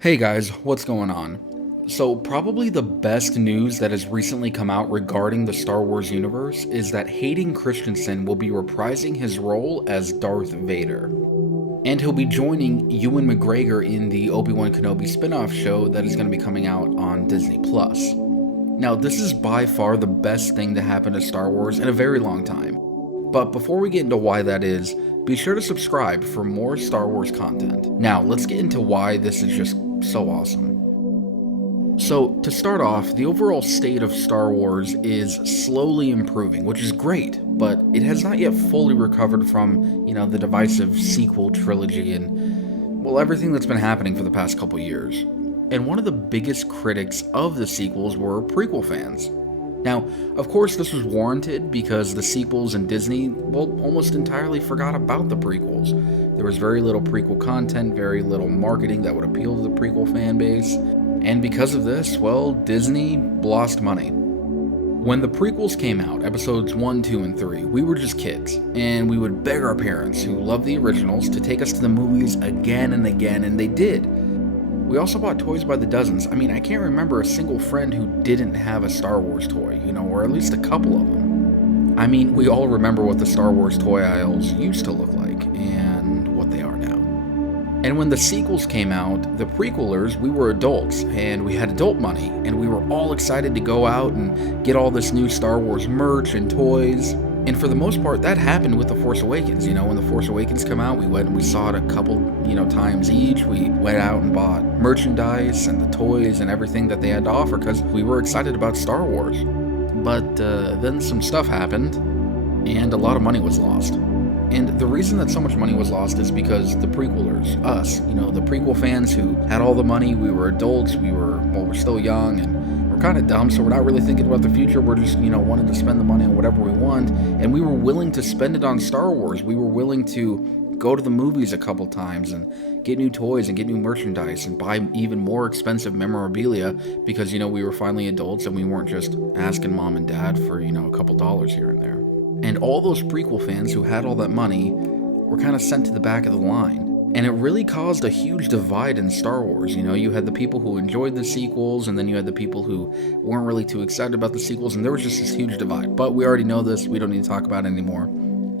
Hey guys, what's going on? So, probably the best news that has recently come out regarding the Star Wars universe is that Hayden Christensen will be reprising his role as Darth Vader. And he'll be joining Ewan McGregor in the Obi-Wan Kenobi spin-off show that is going to be coming out on Disney Plus. Now, this is by far the best thing to happen to Star Wars in a very long time. But before we get into why that is, be sure to subscribe for more Star Wars content. Now, let's get into why this is just so awesome. So, to start off, the overall state of Star Wars is slowly improving, which is great, but it has not yet fully recovered from, the divisive sequel trilogy and, everything that's been happening for the past couple years. And one of the biggest critics of the sequels were prequel fans. Now, of course, this was warranted because the sequels and Disney, almost entirely forgot about the prequels. There was very little prequel content, very little marketing that would appeal to the prequel fan base, and because of this, Disney lost money. When the prequels came out, episodes 1, 2, and 3, we were just kids, and we would beg our parents, who loved the originals, to take us to the movies again and again, and they did. We also bought toys by the dozens. I can't remember a single friend who didn't have a Star Wars toy, or at least a couple of them. We all remember what the Star Wars toy aisles used to look like, and what they are now. And when the sequels came out, the prequelers, we were adults, and we had adult money, and we were all excited to go out and get all this new Star Wars merch and toys. And for the most part, that happened with The Force Awakens. When The Force Awakens come out, we went and we saw it a couple, times each. We went out and bought merchandise and the toys and everything that they had to offer because we were excited about Star Wars. But then some stuff happened, and a lot of money was lost. And the reason that so much money was lost is because the prequelers, us, the prequel fans who had all the money, we were adults, we're still young, and kind of dumb, so we're not really thinking about the future. We're just, wanting to spend the money on whatever we want, and we were willing to spend it on Star Wars. We were willing to go to the movies a couple times and get new toys and get new merchandise and buy even more expensive memorabilia because, we were finally adults and we weren't just asking mom and dad for, a couple dollars here and there. And all those prequel fans who had all that money were kind of sent to the back of the line. And it really caused a huge divide in Star Wars. You had the people who enjoyed the sequels, and then you had the people who weren't really too excited about the sequels, and there was just this huge divide. But we already know this, we don't need to talk about it anymore.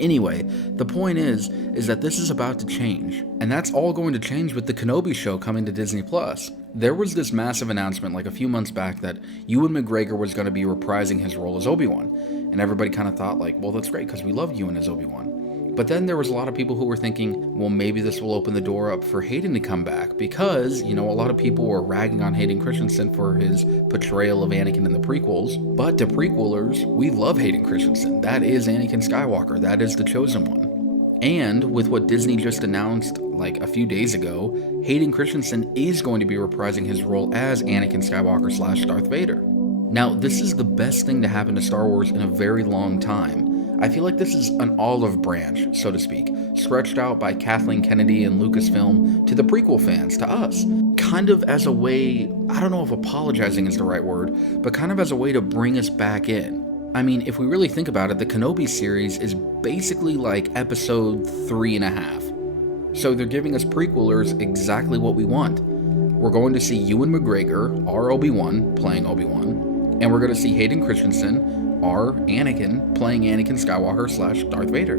Anyway, the point is that this is about to change. And that's all going to change with the Kenobi show coming to Disney Plus. There was this massive announcement like a few months back that Ewan McGregor was going to be reprising his role as Obi-Wan. And everybody kind of thought that's great because we love Ewan as Obi-Wan. But then there was a lot of people who were thinking, maybe this will open the door up for Hayden to come back because, a lot of people were ragging on Hayden Christensen for his portrayal of Anakin in the prequels. But to prequelers, we love Hayden Christensen. That is Anakin Skywalker. That is the chosen one. And with what Disney just announced a few days ago, Hayden Christensen is going to be reprising his role as Anakin Skywalker / Darth Vader. Now, this is the best thing to happen to Star Wars in a very long time. I feel like this is an olive branch, so to speak, stretched out by Kathleen Kennedy and Lucasfilm to the prequel fans, to us. Kind of as a way, I don't know if apologizing is the right word, but kind of as a way to bring us back in. If we really think about it, the Kenobi series is basically like episode 3.5. So they're giving us prequelers exactly what we want. We're going to see Ewan McGregor, our Obi-Wan, playing Obi-Wan, and we're going to see Hayden Christensen, our Anakin, playing Anakin Skywalker / Darth Vader.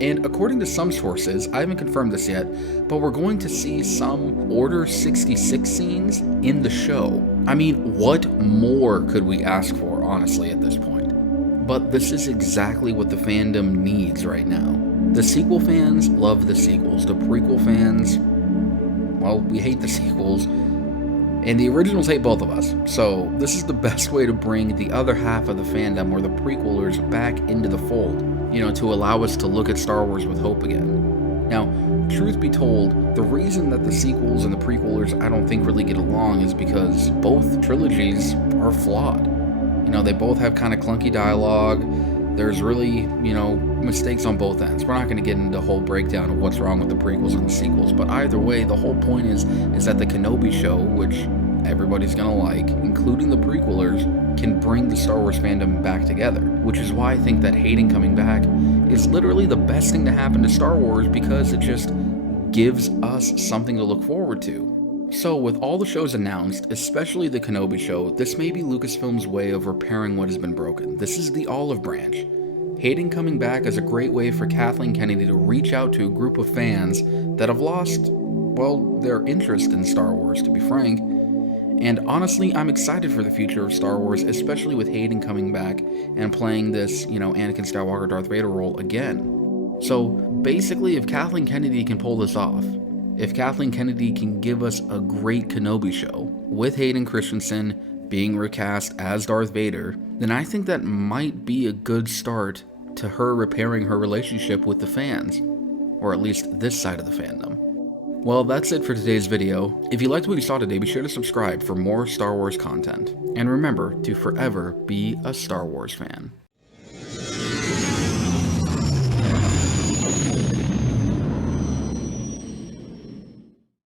And according to some sources, I haven't confirmed this yet, but we're going to see some Order 66 scenes in the show. What more could we ask for, honestly, at this point? But this is exactly what the fandom needs right now. The sequel fans love the sequels. The prequel fans, we hate the sequels. And the originals hate both of us. So this is the best way to bring the other half of the fandom, or the prequelers, back into the fold, to allow us to look at Star Wars with hope again. Now, truth be told, the reason that the sequels and the prequelers I don't think really get along is because both trilogies are flawed. They both have kind of clunky dialogue. There's really, mistakes on both ends. We're not going to get into a whole breakdown of what's wrong with the prequels and the sequels, but either way, the whole point is that the Kenobi show, which everybody's going to like, including the prequelers, can bring the Star Wars fandom back together, which is why I think that Hayden coming back is literally the best thing to happen to Star Wars because it just gives us something to look forward to. So, with all the shows announced, especially the Kenobi show, this may be Lucasfilm's way of repairing what has been broken. This is the olive branch. Hayden coming back is a great way for Kathleen Kennedy to reach out to a group of fans that have lost, well, their interest in Star Wars, to be frank. And honestly, I'm excited for the future of Star Wars, especially with Hayden coming back and playing this, Anakin Skywalker Darth Vader role again. So basically, if Kathleen Kennedy can pull this off, if Kathleen Kennedy can give us a great Kenobi show with Hayden Christensen being recast as Darth Vader, then I think that might be a good start to her repairing her relationship with the fans, or at least this side of the fandom. Well, that's it for today's video. If you liked what you saw today, be sure to subscribe for more Star Wars content. And remember to forever be a Star Wars fan.